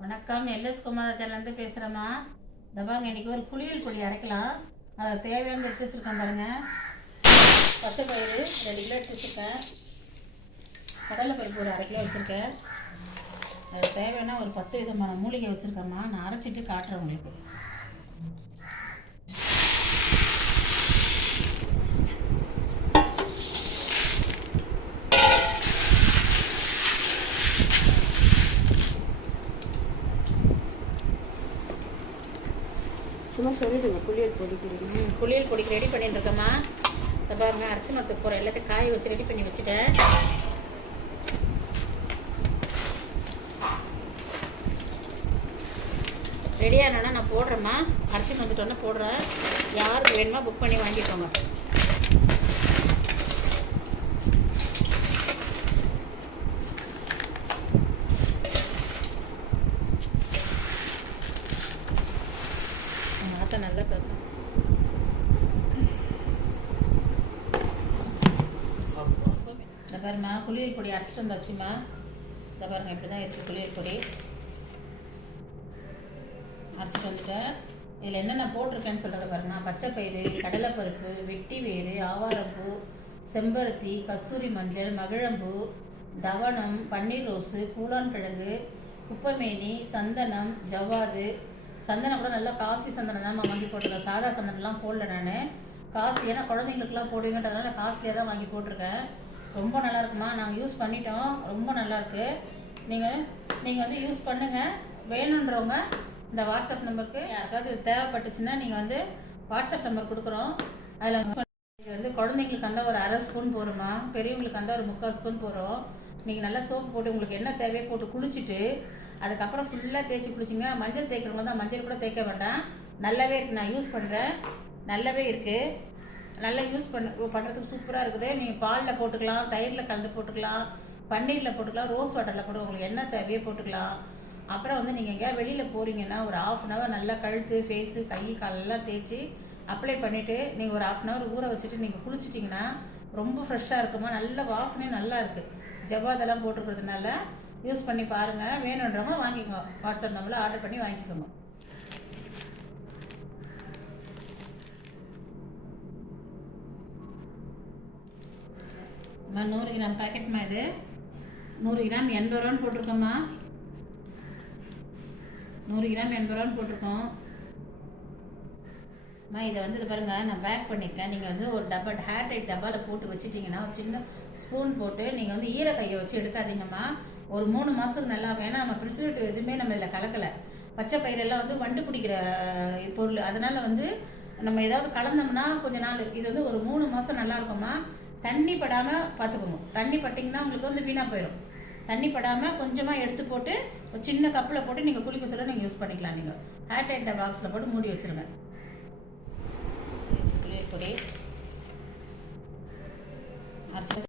வணக்கம் எல்எஸ் குமாரத்திலேருந்து பேசுகிறேம்மா தபாங்க பாருங்க இன்றைக்கி ஒரு புளியல் பொடி அரைக்கலாம். அது தேவையான எடுத்து வச்சுருக்கேன் பாருங்க. பத்து பயிறு ரெண்டு கிலோ எடுத்து வச்சுருக்கேன். கடலை பருப்பு ஒரு அரை கிலோ வச்சுருக்கேன். அது தேவையான ஒரு பத்து விதமான மூலிகை வச்சுருக்கேம்மா. நான் அரைச்சிட்டு காட்டுறேன் உங்களுக்கு. சும்மா சொல்லிடுங்க புளியல் பொடிக்கிறீங்க ம், புளியல் பொடிக்கு ரெடி பண்ணிட்டு இருக்கேம்மா இந்த பாருங்க அரைச்சி மரத்துக்கு போகிற எல்லாத்தையும் காய வச்சு ரெடி பண்ணி வச்சுட்டேன். ரெடியானோன்னா நான் போடுறேம்மா. அரைச்சி வந்துட்டோன்னே போடுறேன். யாருக்கு வேணுமோ புக் பண்ணி வாங்கிக்கோங்க. மாற்ற நல்லா பேசணும் இந்த பாருமா குளியல் பொடி அரைச்சிட்டு வந்தாச்சுமா இந்த பாருங்க இப்படி தான் இருக்குது குளியல் பொடி. அரைச்சிட்டு வந்துட்டேன். இதில் என்னென்ன போட்டிருக்கேன்னு சொல்கிறத பாருங்க பச்சை பயிறு கடலைப்பருப்பு வெட்டி வேறு ஆவாரம்பூ செம்பருத்தி கஸ்தூரி மஞ்சள் மகிழம்பூ தவனம் பன்னீர் ரோஸு பூலான் கிழங்கு குப்பைமேனி சந்தனம் ஜவ்வாது சந்தனம் கூட நல்லா காசி சந்தனம் தான் வாங்கி போட்டிருக்கேன். சாதா சந்தனம்லாம் போடல நான். காசு ஏன்னா குழந்தைங்களுக்குலாம் போடுவீங்கன்றதுனால காஸ்ட்லியாக தான் வாங்கி போட்டிருக்கேன். ரொம்ப நல்லா இருக்குமா? நாங்கள் யூஸ் பண்ணிட்டோம். ரொம்ப நல்லா இருக்கு. நீங்கள் நீங்கள் வந்து யூஸ் பண்ணுங்கள் வேணுன்றவங்க இந்த வாட்ஸ்அப் நம்பருக்கு யாருக்காவது தேவைப்பட்டுச்சுன்னா நீங்கள் வந்து வாட்ஸ்அப் நம்பர் கொடுக்குறோம். அதில் வந்து குழந்தைங்களுக்கு அந்த ஒரு அரை ஸ்பூன் போகிறோமா பெரியவங்களுக்கு அந்த ஒரு முக்கால் ஸ்பூன் போகிறோம் நீங்கள் நல்லா சோப்பு போட்டு உங்களுக்கு என்ன தேவையோ போட்டு குளிச்சுட்டு அதுக்கப்புறம் ஃபுல்லாக தேய்ச்சி குளிச்சிங்க. மஞ்சள் தேய்க்கிறவங்க தான் மஞ்சள் கூட தேய்க்க வேண்டாம். நல்லாவே இருக்குது நான் யூஸ் பண்ணுறேன் நல்லாவே இருக்குது நல்லா யூஸ் பண்ண பண்ணுறதுக்கு சூப்பராக இருக்குது. நீங்கள் பாலில் போட்டுக்கலாம் தயிரில் கலந்து போட்டுக்கலாம் பன்னீரில் போட்டுக்கலாம் ரோஸ் வாட்டரில் கூட உங்களுக்கு என்ன தேவையோ போட்டுக்கலாம். அப்புறம் வந்து நீங்கள் எங்கேயாவது வெளியில் போகிறீங்கன்னா ஒரு ஆஃப் அன் ஹவர் நல்லா கழுத்து ஃபேஸு கை காலெல்லாம் தேய்ச்சி அப்ளை பண்ணிவிட்டு நீங்கள் ஒரு ஆஃப் அன் ஹவர் ஊற வச்சுட்டு நீங்கள் குளிச்சிட்டிங்கன்னா ரொம்ப ஃப்ரெஷ்ஷாக இருக்குமா? நல்ல வாசனையும் நல்லா இருக்குது ஜவ்வாதெல்லாம் போட்டுருக்கிறதுனால யூஸ் பண்ணி பாருங்கள் வேணுன்றவங்க வாங்கிக்கோங்க வாட்ஸ்அப் நம்பரில் ஆர்டர் பண்ணி வாங்கிக்கோங்க. அம்மா நூறு கிராம் பேக்கெட்மா இது. நூறு கிராம் எண்பது ரூபான்னு போட்டிருக்கோம்மா. நூறு கிராம் எண்பது ரூபான்னு போட்டிருக்கோம். அம்மா இதை வந்து இது பாருங்க நான் பேக் பண்ணியிருக்கேன் நீங்கள் வந்து ஒரு டப்பா ஹேர் டைட் டப்பாவில் போட்டு வச்சுட்டிங்கன்னா ஒரு சின்ன ஸ்பூன் போட்டு நீங்கள் வந்து ஈர கையை வச்சு எடுக்காதீங்கம்மா. ஒரு மூணு மாதத்துக்கு நல்லா இருக்கும் ஏன்னா நம்ம ப்ரிசர்வேட்டிவ் எதுவுமே நம்ம இதில் கலக்கலை. பச்சை பயிரெல்லாம் வந்து வண்டு பிடிக்கிற பொருள். அதனால் வந்து நம்ம ஏதாவது கலந்தோம்னா கொஞ்ச நாள் இது வந்து ஒரு மூணு மாதம் நல்லா இருக்குமா தண்ணி படாமல் பார்த்துக்கோங்க தண்ணி பட்டிங்கன்னா உங்களுக்கு வந்து வீணாக போயிடும் தண்ணி படாமல் கொஞ்சமாக எடுத்து போட்டு ஒரு சின்ன கப்பில் போட்டு நீங்கள் குளிக்க சொல்ல நீங்கள் யூஸ் பண்ணிக்கலாம் நீங்கள் ஹேர் டைட் பாக்ஸில் போட்டு மூடி வச்சுருங்க. புளி அரைச்சி